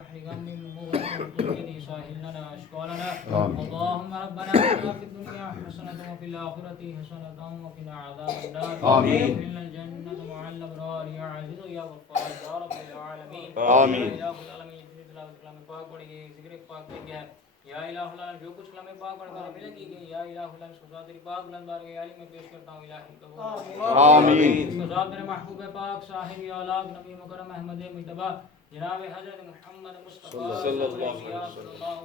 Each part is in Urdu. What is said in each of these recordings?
اللهم ربنا آتنا في الدنيا حسنة وفي الآخرة حسنة وقنا عذاب النار آمين. وادخلنا الجنة مع الأبرار يا عزيز يا غفار يا رب العالمين. آمين. يا رب العالمين تلاوت کلام پاک پڑھیں گے، ذکر پاک کریں گے. یا الہ العالمین جو کچھ کلام پاک پڑھ کر ملے گی یا الہ العالمین اس کو ذات تیری پاک بلند بارگاہ عالی میں پیش کرتا ہوں. الہی قبول آمین. اس کو ذات تیرے محبوب پاک صاحب اولاد نبی مکرم احمد مجتبی جناب حضرت محمد مصطفیٰ صلی اللہ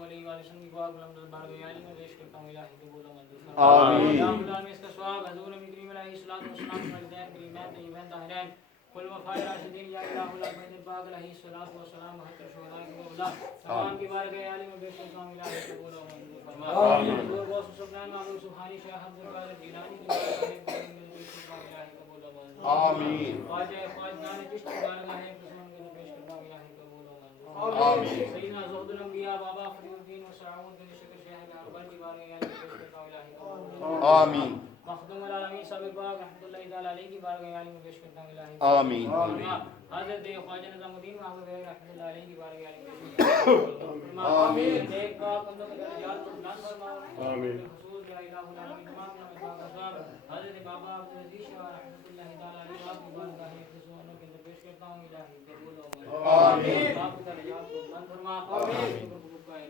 علیہ وسلم کی پاک بلند بارگاہ عالی میں پیش کرتا ہوں. الہی قبول و منظور فرما. آمین. یا العالمین اس کا ثواب حضور نبی کریم علیہ الصلوۃ والسلام کے والدین کریمین طیبین طاہرین خلفائے راشدین یا الہ العالمین پاک علیہ الصلوۃ والسلام حضرت شہداء کی اللہ تمام کی بارگاہ عالی میں پیش کرتا ہوں. الہی قبول و منظور فرما. آمین. حضور غوث سبحان معبود سبحانی شاہ عبدالعزیز جیلانی کی بارگاہ عالی میں پیش کرتا ہوں. الہی قبول و منظور. آمین. خواجہ خواجگان چشتی بارگاہ ہے قسم کے پیش کرتا ہوں. الہی قبول و منظور. آمین. سیدنا زہد الانبیاء بابا فرید الدین و سعود بن شکر شہر اکبر کی بارگاہ عالی میں پیش کرتا ہوں. الہی قبول و منظور. آمین. مخدوم العالمین صاحب پاک رحمۃ اللہ تعالی علیہ کی بارگاہ عالی میں پیش کرتا ہوں. الہی آمین. حضرت خواجہ نظام الدین محمد رحمۃ اللہ علیہ کی بارگاہ عالی میں پیش کرتا ہوں. آمین. نیک پاک بندوں کے درجات کو بلند فرما. آمین. حضور یا الہ العالمین تمام نام پاک اصحاب حضرت بابا عبدالعزیز شاہ رحمۃ اللہ تعالی علیہ آپ کی بارگاہ میں خصوصاً کے اندر پیش کرتا ہوں. الہی قبول و منظور. آمین. آپ کی درجات کو بلند فرما. آمین.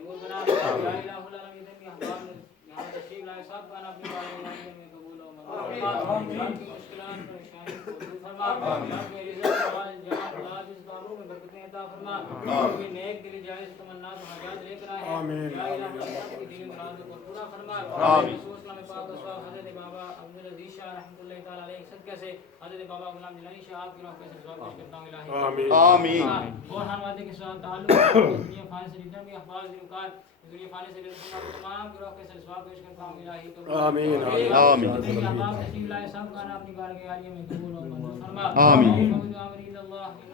نور بنا یا الہ العالمین کے احباب نے یہاں تشریف لائے صاحب کا اپنی بارگاہ میں قبول و منظور. آمین. آپ کی مشکلات پریشانی کو دور فرما. آپ کے رزق مال جان اولاد اس داروں میں برکتیں عطا فرما. آپ کی نیک دل جائز تمنات و حاجات لے کر آئے. آمین. یا الہ العالمین کی دل مرادوں کو پورا فرما. آمین. اسلام پاک اسوا حضرت بابا عبدالعزیز شاہ رحمۃ اللہ تعالی علیہ صدقے سے حضرت بابا غلام جیلانی شاہ آپ کی روح پہ سجدہ پیش کرتا ہوں. الہی آمین. آمین. بہرحان وعدے کے ساتھ تعلق دنیا فانی سے جتنے بھی احفاظ ذکر دنیا فانی سے تمام گروہ کے سلسلہ پیش کرتا ہوں. الہی قبول. آمین. آمین. احباب تشریف لائے سب کا اپنی بارگاہ عالیہ میں قبول و منظور فرما. آمین. اللہ ان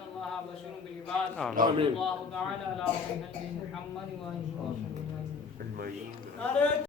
اللہ بشیر بالعباد. آمین. اللہ تعالی علی محمد و آلہ وصحبہ.